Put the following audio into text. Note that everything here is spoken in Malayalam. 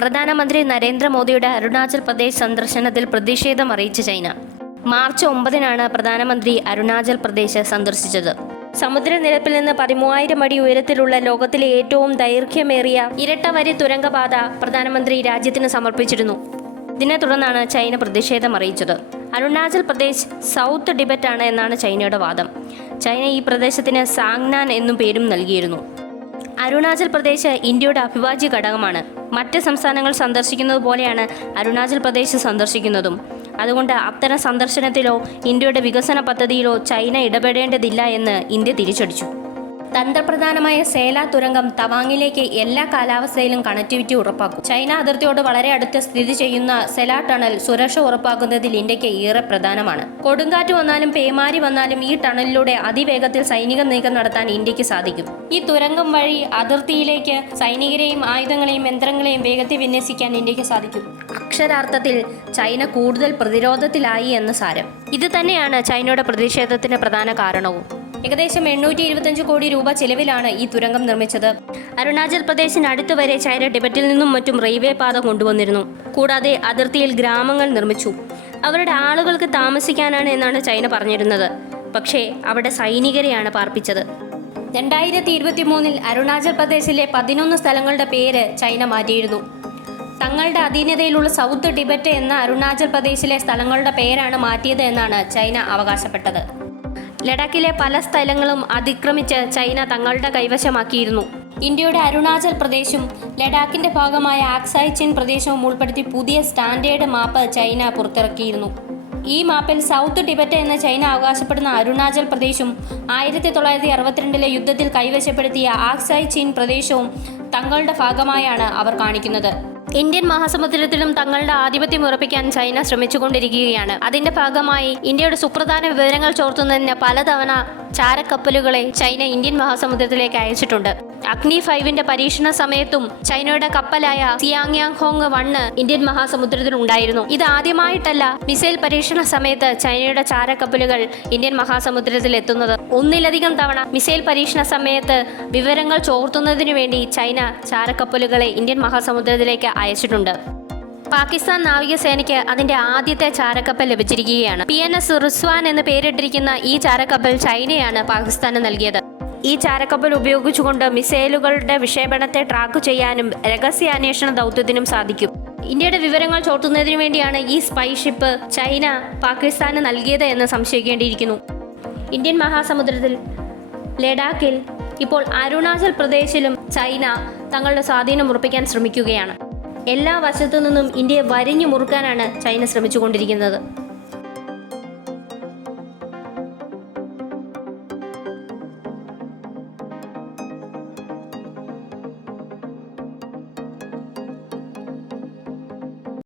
പ്രധാനമന്ത്രി നരേന്ദ്രമോദിയുടെ അരുണാചൽ പ്രദേശ് സന്ദർശനത്തിൽ പ്രതിഷേധം അറിയിച്ച ചൈന. മാർച്ച് ഒമ്പതിനാണ് പ്രധാനമന്ത്രി അരുണാചൽ പ്രദേശ് സന്ദർശിച്ചത്. സമുദ്രനിരപ്പിൽ നിന്ന് പതിമൂവായിരം അടി ഉയരത്തിലുള്ള ലോകത്തിലെ ഏറ്റവും ദൈർഘ്യമേറിയ ഇരട്ടവരി തുരങ്കപാത പ്രധാനമന്ത്രി രാജ്യത്തിന് സമർപ്പിച്ചിരുന്നു. ഇതിനെ തുടർന്നാണ് ചൈന പ്രതിഷേധം അറിയിച്ചത്. അരുണാചൽ പ്രദേശ് സൗത്ത് ഡിബറ്റ് ആണ് എന്നാണ് ചൈനയുടെ വാദം. ചൈന ഈ പ്രദേശത്തിന് സാങ്നാൻ എന്നും പേരും നൽകിയിരുന്നു. അരുണാചൽ പ്രദേശ് ഇന്ത്യയുടെ അഭിവാജ്യ ഘടകമാണ്. മറ്റ് സംസ്ഥാനങ്ങൾ സന്ദർശിക്കുന്നത് പോലെയാണ് അരുണാചൽ പ്രദേശ് സന്ദർശിക്കുന്നതും. അതുകൊണ്ട് അത്തരം സന്ദർശനത്തിലോ ഇന്ത്യയുടെ വികസന പദ്ധതിയിലോ ചൈന ഇടപെടേണ്ടതില്ല എന്ന് ഇന്ത്യ തിരിച്ചടിച്ചു. തന്ത്രപ്രധാനമായ സേല തുരങ്കം തവാങ്ങിലേക്ക് എല്ലാ കാലാവസ്ഥയിലും കണക്ടിവിറ്റി ഉറപ്പാക്കും. ചൈന അതിർത്തിയോട് വളരെ അടുത്ത് സ്ഥിതി ചെയ്യുന്ന സെല ടണൽ സുരക്ഷ ഉറപ്പാക്കുന്നതിൽ ഇന്ത്യയ്ക്ക് ഏറെ പ്രധാനമാണ്. കൊടുങ്കാറ്റ് വന്നാലും പേമാരി വന്നാലും ഈ ടണലിലൂടെ അതിവേഗത്തിൽ സൈനിക നീക്കം നടത്താൻ ഇന്ത്യയ്ക്ക് സാധിക്കും. ഈ തുരങ്കം വഴി അതിർത്തിയിലേക്ക് സൈനികരെയും ആയുധങ്ങളെയും യന്ത്രങ്ങളെയും വേഗത്തിൽ വിന്യസിക്കാൻ ഇന്ത്യയ്ക്ക് സാധിക്കും. അക്ഷരാർത്ഥത്തിൽ ചൈന കൂടുതൽ പ്രതിരോധത്തിലായി എന്ന് സാരം. ഇത് തന്നെയാണ് ചൈനയുടെ പ്രതിഷേധത്തിന് പ്രധാന കാരണവും. ഏകദേശം എണ്ണൂറ്റി ഇരുപത്തഞ്ച് കോടി രൂപ ചെലവിലാണ് ഈ തുരങ്കം നിർമ്മിച്ചത്. അരുണാചൽ പ്രദേശിന് അടുത്ത് വരെ ചൈന ടിബറ്റിൽ നിന്നും മറ്റും റെയിൽവേ പാത കൊണ്ടുവന്നിരുന്നു. കൂടാതെ അതിർത്തിയിൽ ഗ്രാമങ്ങൾ നിർമ്മിച്ചു. അവരുടെ ആളുകൾക്ക് താമസിക്കാനാണ് എന്നാണ് ചൈന പറഞ്ഞിരുന്നത്. പക്ഷേ അവിടെ സൈനികരെയാണ് പാർപ്പിച്ചത്. രണ്ടായിരത്തി ഇരുപത്തി മൂന്നിൽ അരുണാചൽ പ്രദേശിലെ പതിനൊന്ന് സ്ഥലങ്ങളുടെ പേര് ചൈന മാറ്റിയിരുന്നു. തങ്ങളുടെ അധീനതയിലുള്ള സൗത്ത് ടിബറ്റ് എന്ന അരുണാചൽ പ്രദേശിലെ സ്ഥലങ്ങളുടെ പേരാണ് മാറ്റിയത് എന്നാണ് ചൈന അവകാശപ്പെട്ടത്. ലഡാക്കിലെ പല സ്ഥലങ്ങളും അതിക്രമിച്ച് ചൈന തങ്ങളുടെ കൈവശമാക്കിയിരുന്നു. ഇന്ത്യയുടെ അരുണാചൽ പ്രദേശും ലഡാക്കിന്റെ ഭാഗമായ ആക്സായ് ചിൻ പ്രദേശവും ഉൾപ്പെടുത്തി പുതിയ സ്റ്റാൻഡേർഡ് മാപ്പ് ചൈന പുറത്തിറക്കിയിരുന്നു. ഈ മാപ്പിൽ സൗത്ത് ടിബറ്റ് എന്ന ചൈന അവകാശപ്പെടുന്ന അരുണാചൽ പ്രദേശും ആയിരത്തി തൊള്ളായിരത്തി അറുപത്തിരണ്ടിലെ യുദ്ധത്തിൽ കൈവശപ്പെടുത്തിയ ആക്സായ് ചീൻ പ്രദേശവും തങ്ങളുടെ ഭാഗമായാണ് അവർ കാണിക്കുന്നത്. ഇന്ത്യൻ മഹാസമുദ്രത്തിലും തങ്ങളുടെ ആധിപത്യം ഉറപ്പിക്കാൻ ചൈന ശ്രമിച്ചുകൊണ്ടിരിക്കുകയാണ്. അതിന്റെ ഭാഗമായി ഇന്ത്യയുടെ സുപ്രധാന വിവരങ്ങൾ ചോർത്തുന്നതിന് പലതവണ ചാരക്കപ്പലുകളെ ചൈന ഇന്ത്യൻ മഹാസമുദ്രത്തിലേക്ക് അയച്ചിട്ടുണ്ട്. അഗ്നി ഫൈവിന്റെ പരീക്ഷണ സമയത്തും ചൈനയുടെ കപ്പലായ സിയാങ്യാങ് ഹോങ് വണ്ണ് ഇന്ത്യൻ മഹാസമുദ്രത്തിൽ ഉണ്ടായിരുന്നു. ഇത് ആദ്യമായിട്ടല്ല മിസൈൽ പരീക്ഷണ സമയത്ത് ചൈനയുടെ ചാരക്കപ്പലുകൾ ഇന്ത്യൻ മഹാസമുദ്രത്തിൽ എത്തുന്നത്. ഒന്നിലധികം തവണ മിസൈൽ പരീക്ഷണ സമയത്ത് വിവരങ്ങൾ ചോർത്തുന്നതിനു വേണ്ടി ചൈന ചാരക്കപ്പലുകളെ ഇന്ത്യൻ മഹാസമുദ്രത്തിലേക്ക് അയച്ചിട്ടുണ്ട്. പാകിസ്ഥാൻ നാവികസേനയ്ക്ക് അതിന്റെ ആദ്യത്തെ ചാരക്കപ്പൽ ലഭിച്ചിരിക്കുകയാണ്. പി എൻ എസ് റിസ്വാൻ എന്ന് പേരിട്ടിരിക്കുന്ന ഈ ചാരക്കപ്പൽ ചൈനയാണ് പാകിസ്ഥാന് നൽകിയത്. ഈ ചാരക്കപ്പൽ ഉപയോഗിച്ചുകൊണ്ട് മിസൈലുകളുടെ വിക്ഷേപണത്തെ ട്രാക്ക് ചെയ്യാനും രഹസ്യാന്വേഷണ ദൗത്യത്തിനും സാധിക്കും. ഇന്ത്യയുടെ വിവരങ്ങൾ ചോർത്തുന്നതിനു വേണ്ടിയാണ് ഈ സ്പൈ ഷിപ്പ് ചൈന പാകിസ്ഥാന് നൽകിയത് എന്ന് സംശയിക്കേണ്ടിയിരിക്കുന്നു. ഇന്ത്യൻ മഹാസമുദ്രത്തിൽ ലഡാക്കിൽ ഇപ്പോൾ അരുണാചൽ പ്രദേശിലും ചൈന തങ്ങളുടെ സ്വാധീനം ഉറപ്പിക്കാൻ ശ്രമിക്കുകയാണ്. എല്ലാ വശത്തു നിന്നും ഇന്ത്യയെ വരിഞ്ഞു മുറുക്കാനാണ് ചൈന ശ്രമിച്ചുകൊണ്ടിരിക്കുന്നത്.